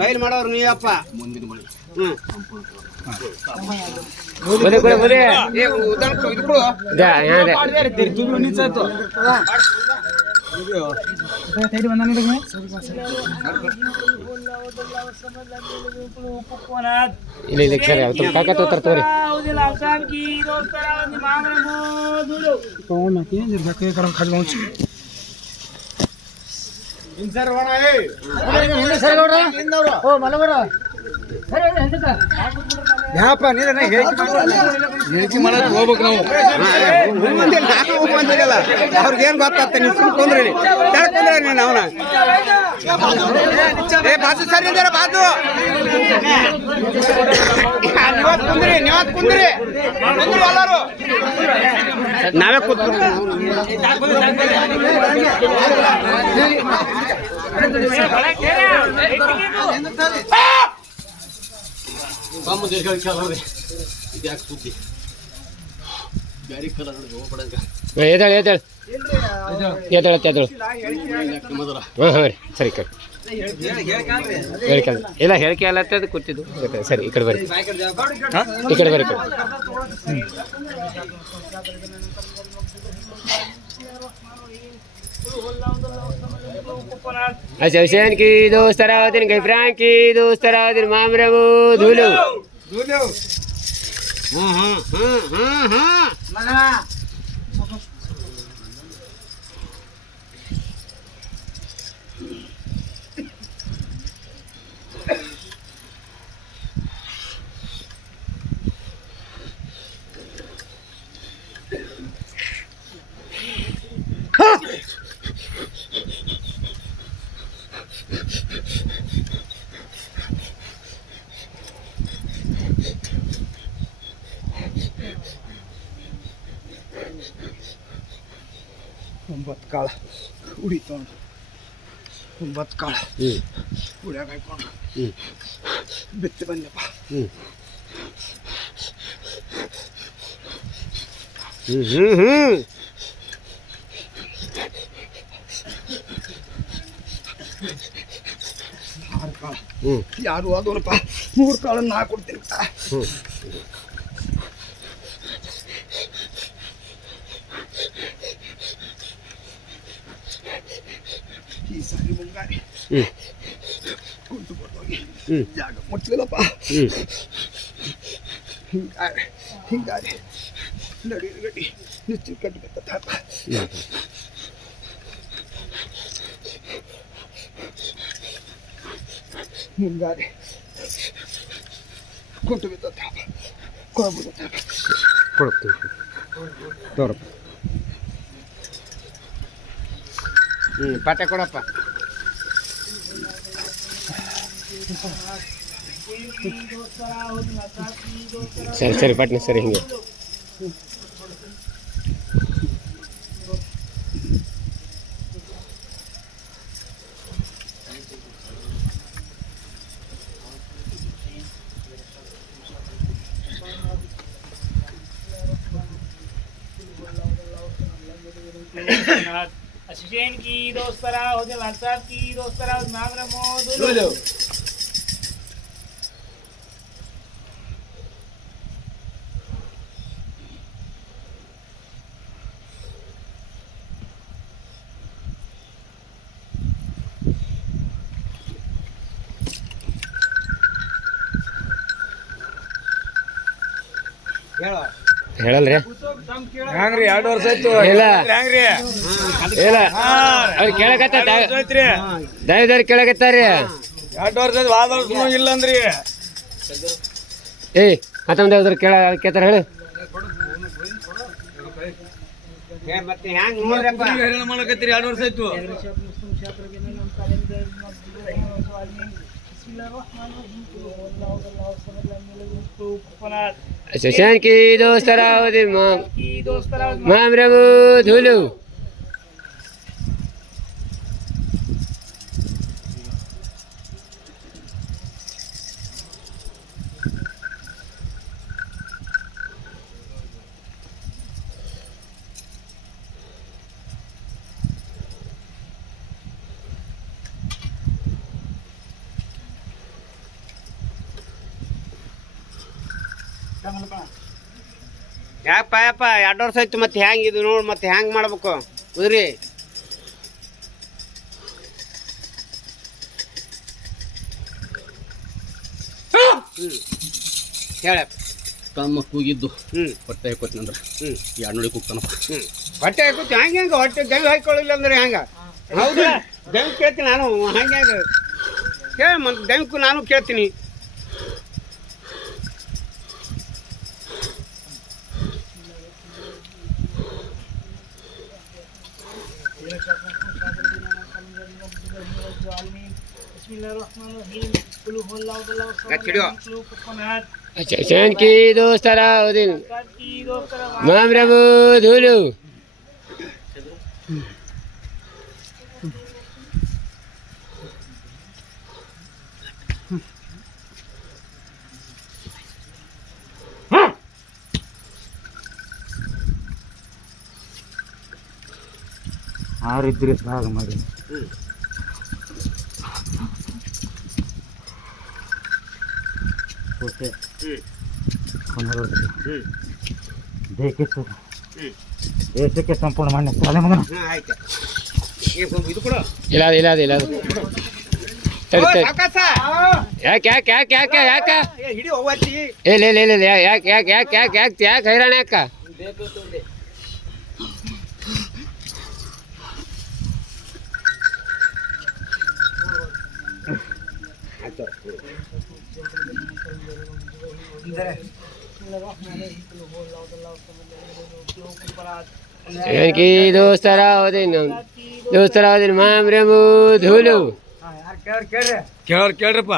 ಬಯಲು ಮಾಡೋರು ನೀವಪ್ಪ ಮುಂದಿನ ಮಳೆ ಯಾಪ ನೀರನ್ನ ಹೇಳಿಕೆ ಮಾಡಕ್ ಹೋಗ್ಬೇಕು ನಾವು ಅವ್ರಿಗೇನು ಗೊತ್ತಾಗ್ತ ನೀವು ಕುಂದ್ರಿ ನೀನು ಅವನ ಏ ಬಾಜು ಸರಿ ಇದಾರ ಬಾಜು ನೀವತ್ ಕುಂದ್ರಿ ಎಲ್ಲರೂ ನಾವೇ ಕೂತ್ ಸರಿ ಇಲ್ಲ ಹೇಳಿಕೆ ಅಲ್ಲ ಅದು ಕೂತಿದ್ದು ಸರಿ ಈ ಕಡೆ ಬರ್ರಿ ಈ ಕಡೆ ಬರ್ರಿ अच्छा हुसैन की दोस्त तरावतीन गैफ्रान की दोस्त तरावतीन मामरमू धूलो ಒಂಬತ್ತು ಕಾಳ ಉಡಿತೊಂಡು ಒಂಬತ್ತು ಕಾಳ ಉಡ್ಯಾಗ ಹಾಕೊಂಡು ಬಿತ್ತಿ ಬಂದಪ್ಪ ಆರು ಕಾಳ ಯಾರು ಅದೋನಪ್ಪ 3 ಕಾಳನ್ನು ನಾ ಕೊಡ್ತೀನಿ ಈ ಸಾರಿ ಮುಂಗಾರಿ ಕುಂತು ಕೊಟ್ಟೋಗಿ ಜಾಗ ಮುಟ್ಲಿಲ್ಲಪ್ಪ ಹಿಂಗಾರಿ ನಡಿ ಗಡಿ ನಿಶ್ಚಿತ ಕಟ್ಟಬೇಕಪ್ಪ ಮುಂಗಾರಿ ಕುಂಟು ಬಿದ್ದಪ್ಪ ಕೊಡ್ಬಿಡುತ್ತಪ್ಪ ಕೊಡ್ತೀವಿ ತೋರಪ್ಪ ಪಾಠ ಕೊಡಪ್ಪ ಸರಿ ಸರಿ ಪಟ್ನೆ ಸರಿ ಹಿಂಗೆ हुसैन की दोस्तरा हो गया लाल साहब की दोस्तरा मामरमू धूलो ಹೇಳಲ್ರಿ ಹ್ಯಾಂಗ್ರಿ 2 ವರ್ಷ ಆಯ್ತು ಇಲ್ಲ ಹ್ಯಾಂಗ್ರಿ ಇಲ್ಲ ಅವ್ರು ಕೇಳಕತ್ತಾರ ದಯದಾರಿ ಕೇಳಕತ್ತಾರ್ರಿ 2 ವರ್ಷ ಆಯ್ತು ವಾದ ವರ್ಷನೂ ಇಲ್ಲ ಅಂದ್ರಿ ಏಯ್ ಮತ್ತೊಂದು ಯಾವ್ದಾರು ಕೇಳ್ತಾರ ಹೇಳಿ ಮತ್ತೆ ಹ್ಯಾಂಗ ನೋಡ್ರಪ್ಪ ಹೈರಾಣ ಮಾಡಕತ್ತೀರಿ 2 ವರ್ಷ ಆಯ್ತು हुसैन की दोस्तरा मामरमू धूलो ಯಾಕಪ್ಪ ಯಪ್ಪ 2 ವರ್ಷ ಆಯ್ತು ಮತ್ತೆ ಹ್ಯಾಂಗ ಇದು ನೋಡು ಮತ್ತೆ ಹ್ಯಾಂಗ್ ಮಾಡ್ಬೇಕು ಕುದುರಿ ಹೇಳಪ್ಪ ತಮ್ಮ ಕೂಗಿದ್ದು ಹ್ಞೂ ಹೊಟ್ಟೆ ಹಾಕೋತ್ನಂದ್ರ ಹ್ಞೂ ಎರಡು ನೋಡಿ ಕೂಗ್ತಾನಪ್ಪ ಹೊಟ್ಟೆ ಹಾಕುತ್ತೆ ಹಂಗೆ ಹೊಟ್ಟೆ ದೆವ್ ಹಾಕೊಳ್ಳಿಲ್ಲ ಅಂದ್ರೆ ಹೆಂಗ ಹೌದು ದೆವ್ ಕೇಳ್ತೀನಿ ನಾನು ಹಂಗೆ ಕೇಳ ಮತ್ತೆ ದೆವ್ಕು ನಾನು ಕೇಳ್ತೀನಿ शहशान की दोस्त अलाउद्दीन इमाम रबू धुलू ಆರಿದ್ರೆ ಸಾಗ ಮಾಡಿ ಓಕೆ ದೇಶಕ್ಕೆ ಸಂಪೂರ್ಣ ಮಾನ್ಯ ಸಾಲೆ ಮಗನ ಆಯ್ತು ಇದು ಕೂಡ ಇಲ್ಲ ಇಲ್ಲ ಇಲ್ಲ ಯಾಕೆ ಯಾಕೆ ಯಾಕೆ ಯಾಕೆ ಯಾಕೆ ಹಿಡಿ ಹೋಗ್ತಿ ಇಲ್ಲ ಇಲ್ಲ ಇಲ್ಲ ಯಾಕೆ ಯಾಕೆ ಯಾಕೆ ಯಾಕೆ ಯಾಕೆ ಯಾಕೆ ಹೈರಾಣ ಯಾಕ की दोस्त अलाउद्दीन इमाम रबू धुलू ಕೇಳ್ರಪ್ಪ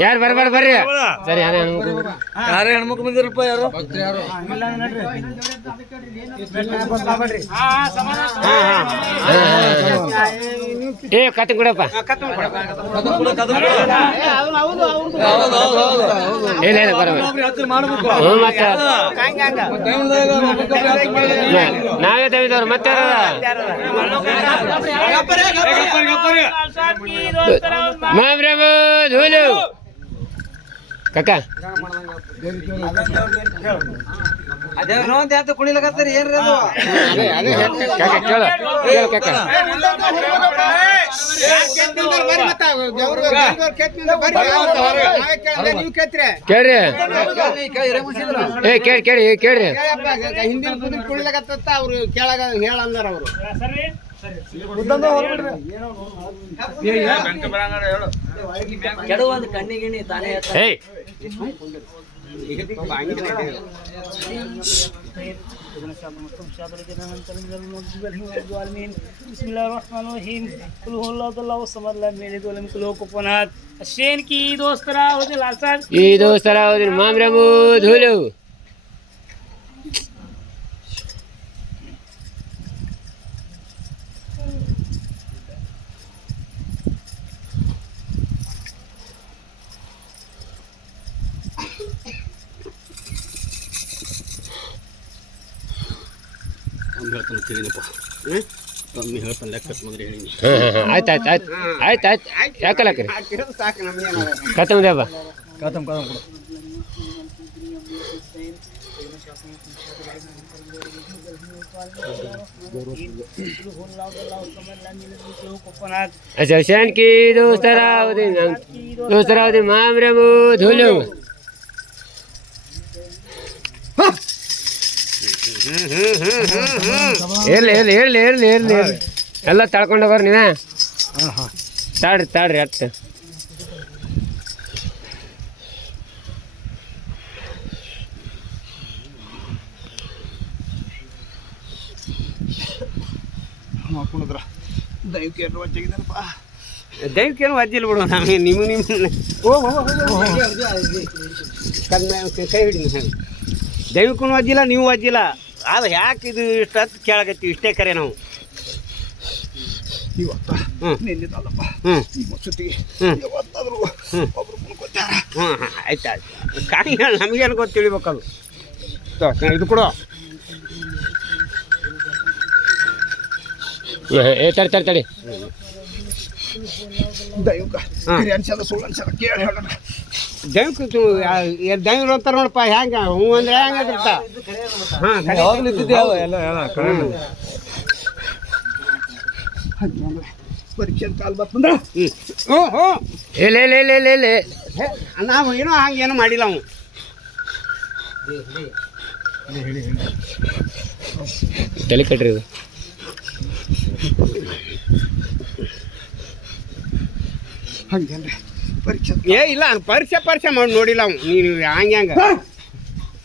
ಯಾರು ಬರ್ಬಾರ್ದು ಬರ್ರಿ ಸರಿ ಯಾರೇ ಯಾರೇ ಹೆಣ್ಮಕ್ಳು ಬಂದಿರಪ್ಪ ಯಾರು ಏ ಕತ್ತನ್ ಕೊಡಪ್ಪ ಇಲ್ಲ ಇಲ್ಲ ಬರಬೇಕು ಹ್ಞೂ ಮತ್ತೆ ನಾವೇ ತೆಗೆದವ್ರು ಮತ್ತೆ ಮಾಮ್ರಬು ಧೂಲು ಕಕ್ಕ ಕುಣಿಲಕತ್ತೀರಿ ಏನ್ರಿ ಅದು ಕಾಕ ಕೇಳು ಕೇಳು ಕಾಕ ಕೇಳ್ರಿ ಏ ಕೇಳಿ ಕೇಳಿ ಕೇಳ್ರಿ ಹಿಂದಿನ ಕುದುರೆ ಕುಣಿಲಕತ್ತ ಅವ್ರು ಕೇಳಾಗ ಹೇಳಂದಾರ ಅವರು ಕೆಡುವಂದು ಕಣ್ಣಿಗಿಣಿ ತಾನೇ ಏಯ್ की दोस्त अलाउद्दीन लाल साहब ಈ दोस्त अलाउद्दीन इमाम रबू धुलू ಹೇಳ್ತಾನೆ ಕೇಳಿನಪ್ಪ ತಮ್ಮ ಹೇಳ್ತಾನೆ ಲೆಕ್ಕ ಮಗರಿ ಹೇಳಿ ಆಯ್ತು ಆಯ್ತು ಆಯ್ತು ಆಯ್ತು ಆಯ್ತು ಯಾಕಲ್ಲ ಸಾಕು ನಮ್ಗೆ ಖತಮ್ ದೇವ ಕದಮ್ ಕದಮ್ ಕೊಡು अच्छा हुसैन की दोस्त अलाउद्दीन इमाम रबू धुलू ಇರ್ಲಿ ಇರ್ಲಿ ಇರ್ಲಿ ಇರ್ಲಿ ಇರ್ಲಿ ಇರ್ಲಿ ಎಲ್ಲ ತಳ್ಕೊಂಡು ಬರ್ರಿ ನೀವೇ ತಾಡ್ರಿ ತಾಡ್ರಿ ಅತ್ತ ಮಾಡ್ಕೊಂಡಿದ್ರ ದೈವಕ್ಕೆ ಏನು ವಜ್ಜಾಗಿದ್ದಾರಪ್ಪ ದೈವಕ್ಕೇನು ವಜ್ಜಿಲ್ಲ ಬಿಡು ನಮಗೆ ನಿಮ್ಮ ಕೈ ಹಿಡಿ ದೈವಕ್ಕೂ ವಜ್ಜಿಲ್ಲ ನೀವು ವಜ್ಜಿಲ್ಲ ಅದು ಯಾಕೆ ಇದು ಇಷ್ಟು ಹತ್ತು ಕೇಳಕತ್ತೀವಿ ಇಷ್ಟೇ ಕರೆ ನಾವು ಇವತ್ತ ನಿನ್ನಿದಲ್ಲಪ್ಪ ಈ ಮಸೂತಿಗೆ ಯಾವತ್ತಾದ್ರು ಒಬ್ರು ಮುನ್ಕೊತ್ತಾರ ಆಯ್ತು ಆಯ್ತು ಕಾಣಿ ನಮಗೇನು ಗೊತ್ತು ತಿಳಿಬೇಕದು ಇದು ಕೊಡು ಏ ತಡಿ ತಡಿ ತಡಿ ದೈವಕ್ಕ ಅನ್ಸಲ್ಲ ಸುಳ್ಳು ಅನ್ಸಲ್ಲ ಕೇಳಿ ಹೇಳೋಣ ದೈವಕ್ಕೆ ದೈವ್ರು ಅಂತಾರ ನೋಡಪ್ಪ ಹೆಂಗ ಹ್ಞೂ ಅಂದ್ರೆ ಹೆಂಗ ಹಾಂ ಪರೀಕ್ಷೆ ಕಾಲ್ ಬರ್ತಂದ್ರೆ ಹ್ಞೂ ಹ್ಞೂ ಇಲ್ಲ ನಾವು ಏನೋ ಹಂಗೇನು ಮಾಡಿಲ್ಲ ಅವನು ತಲೆ ಕಟ್ರಿ ಇದು ಹಂಗೇನ್ರಿ ಪರೀಕ್ಷೆ ಇಲ್ಲ ಪರೀಕ್ಷೆ ಮಾಡಿ ನೋಡಿಲ್ಲ ಅವ್ನು ನೀನು ಹಂಗೆ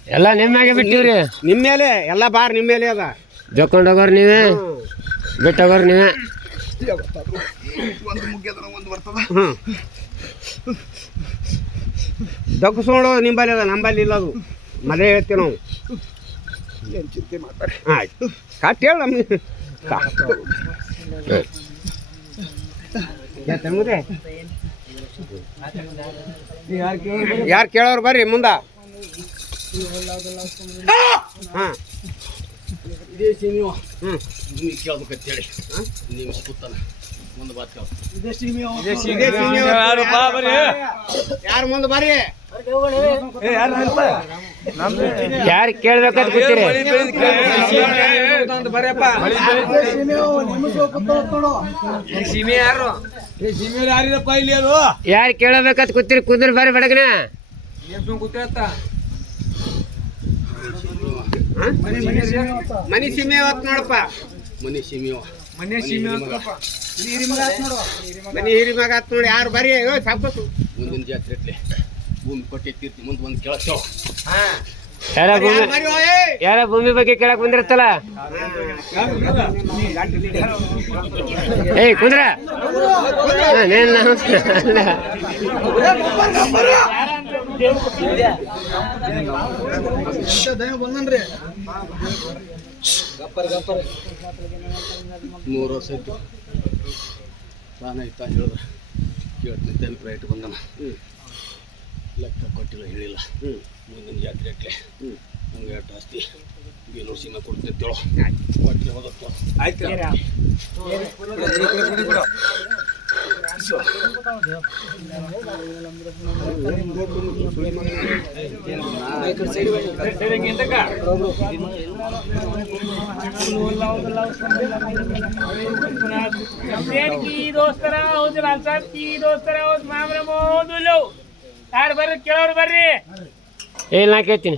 ಎಲ್ಲ ನಿಮ್ಮಾಗೆ ಬಿಟ್ಟಿವ್ರಿ ನಿಮ್ಮ ಮೇಲೆ ಎಲ್ಲ ಬಾರ್ ನಿಮ್ಮ ಮೇಲೆ ಅದ ಜೋಕೊಂಡು ಹೋಗೋರು ನೀವೇ ಬಿಟ್ಟು ಹೋಗೋರು ನೀವೇ ಒಂದು ಮುಗ್ಯದ್ರ ಒಂದು ಬರ್ತದ ಹ್ಞೂ ದಗ್ಗಿಸ್ಕೊಂಡು ನಿಂಬಲ್ಲಿ ಅದ ನಂಬಲ್ಲಿ ಇಲ್ಲ ಅದು ಮದುವೆ ಹೇಳ್ತೀವಿ ನಾವು ಏನು ಚಿಂತೆ ಮಾಡ್ತಾರೆ ಆಯ್ತು ಕಟ್ ಹೇಳ ನಮಗೆ ಯಾರು ಕೇಳೋರು ಬರ್ರಿ ಮುಂದ ಹಾಂ ಇದೇ ಸೀಮೆಯೋ ಹ್ಞೂ ನೀವು ಕೇಳ್ಬೇಕಂತೇಳಿ ನೀವು ಕೂತಾನ ಮುಂದೆ ಬಾತ್ ಯಾರು ಮುಂದೆ ಬರ್ರಿ ಯಾರು ಕೇಳ್ಬೇಕಂತ ಕೂತೀರಿ ಯಾರು ಕೇಳಬೇಕಂತ ಕೂತೀರಿ ಕುಂದ್ರ ಬರ್ರಿ ಬಡಗನ ಮನಿ ಸೀಮೆ ಹೊತ್ತು ನೋಡಪ್ಪ ಮನೆ ಸೀಮೆಯೋ ಮನಿ ಹಿರಿ ಮಗ ಆತ್ ನೋಡಿ ಯಾರು ಬರ್ರಿ ಸಾಕು ಮುಂದಿನ ಜಾತ್ರೆ ಇಟ್ಲೆ ಭೂಮಿ ಕೊಟ್ಟೆ ತೀರ್ತಿ ಮುಂದೆ ಒಂದು ಕೇಳ್ತೇವೆ ಯಾರ ಭೂಮಿ ಬಗ್ಗೆ ಕೇಳಕ್ ಬಂದಿರ್ತಲ್ಲ ಏಯ್ ಕುಂದ್ರ ಮೂರು ವರ್ಷ ಇತ್ತು ತಾನಾಯ್ತಾ ಹೇಳಿದ್ರೆ ಕೇಳ್ತೀನಿ ತೆಲ್ ಪ್ರೈಟ್ ಬಂದನ ಲೆಕ್ಕ ಕೊಟ್ಟಿಲ್ಲ ಹೇಳಿಲ್ಲ ಮುಂದಿನ ಜಾತ್ರೆ ಇಟ್ಲೆ ನಮ್ಗೆ ಎಷ್ಟು ಆಸ್ತಿ ಬೇಲೂರು ಸೀಮೆ ಕೊಡ್ತೀನಿ ಅಂತೇಳು ಕೊಟ್ಟರೆ ಹೋದತ್ತು ಆಯ್ತು की दोस्ತರ ಹೌದು ಲಾಲ್ ಸಾಬ್ की दोस्ತರ ಹೌದು ಮಾಮ್ರ ಮೋದುಲು ಯಾರು ಬರ್ರಿ ಕೇಳೋರು ಬರ್ರಿ ಏನ್ ನಾ ಕೇಳ್ತೀನಿ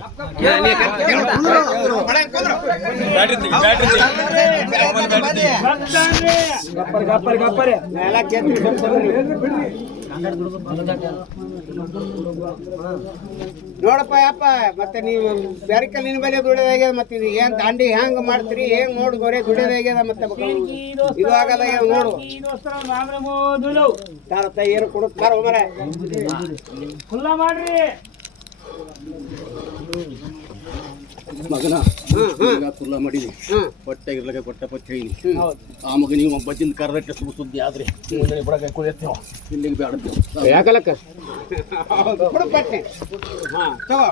ನೋಡಪ್ಪ ಯಪ್ಪ ಮತ್ತೆ ನೀವು ಬೇರೆಕಲ್ ನಿನ್ನ ಬಲೆ ದುಡಿಯೋದಾಗ್ಯದ ಮತ್ತೆ ಇದು ಏನ್ ದಾಂಡಿ ಹೆಂಗ್ ಮಾಡ್ತೀರಿ ಹೆಂಗ್ ನೋಡು ಗೊರೆ ದುಡಿಯೋದಾಗ್ಯದ ಮತ್ತೆ ಇದು ಆಗದ ನೋಡು ಮಾಮ್ರ ಮೋದುಲು ತಾರತ್ತ ಏನು ಕೊಡುತ್ತ ಬಾರ ಮರೆ ಖುಲ್ಲಾ ಮಾಡ್ರಿ ಮಗನ ಕುಲ್ಲ ಮಾಡಿದಿ ಹೊಟ್ಟೆಗಿರ್ಲಕ್ಕೆ ಕೊಟ್ಟ ಪಚ್ಚ ಹೇಳಿನಿ ಆ ಮಗ ನೀವು ಬಜ್ಜಿನ ಕರ್ದಟ್ಟೆ ಸುದ್ದಿ ಆದ್ರೆ ಬಡಗ ಕುಳಿಯತ್ತೇವ ಇಲ್ಲಿಗೆ ಬೇಡ ಯಾಕಲಕ್ಕ ಕೊಡು ಪಟ್ಟೆ ಹಾಂ ತಗೋ